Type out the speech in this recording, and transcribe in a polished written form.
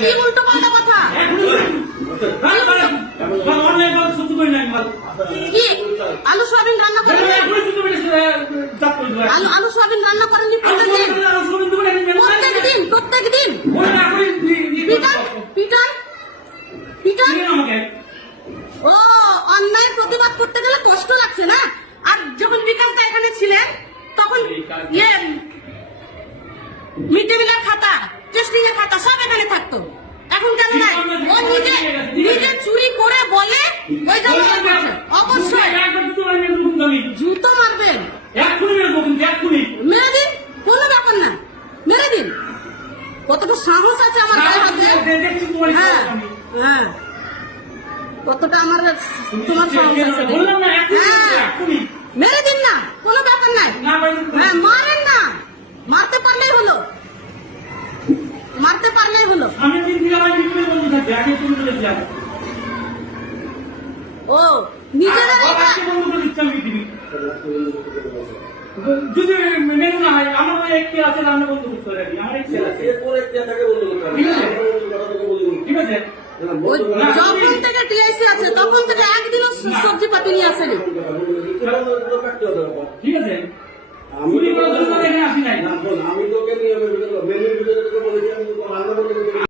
কি উল্টো পাল্টা কথা? কি আলু সোয়াবিন রান্না করেন? আলু সোয়াবিন রান্না করেননি প্রত্যেকদিন? প্রত্যেকদিন পিটান ও অন্যায় প্রতিবাদ করতে গেলে কষ্ট লাগছে না? আর যখন বিকাশ দা এখানে ছিলেন তখন মিড ডে মিলের খাতা, টেস্টিং এর খাতা সব এখানে থাকতো, এখন কেন নাই? ও নিজে চুরি করে বলে ওই জন্য অবশ্যই জুতো মারবেন, মেরে দিন, কোনো ব্যাপার না, মেরে দিন। কতটা সাহস আছে আমার গায়ে হাতে? হ্যাঁ হ্যাঁ, কতটা আমার তোমার সাহস আছে? হ্যাঁ, মেরে দিন না, কোনো ব্যাপার নাই। হ্যাঁ, মারেন না, মারতে পারলেই হলো, মারতে পারলেই হলো। ও নিজেরা যদি মেনু না হয় আমার ওই একটি আছে রান্না বন্ধ করতে হবে, আমার একটি আছে ঠিক আছে। যখন থেকে টিআইসি আছে তখন থেকে একদিনও সবজি পাতি নিয়ে আসেনি, ঠিক আছে।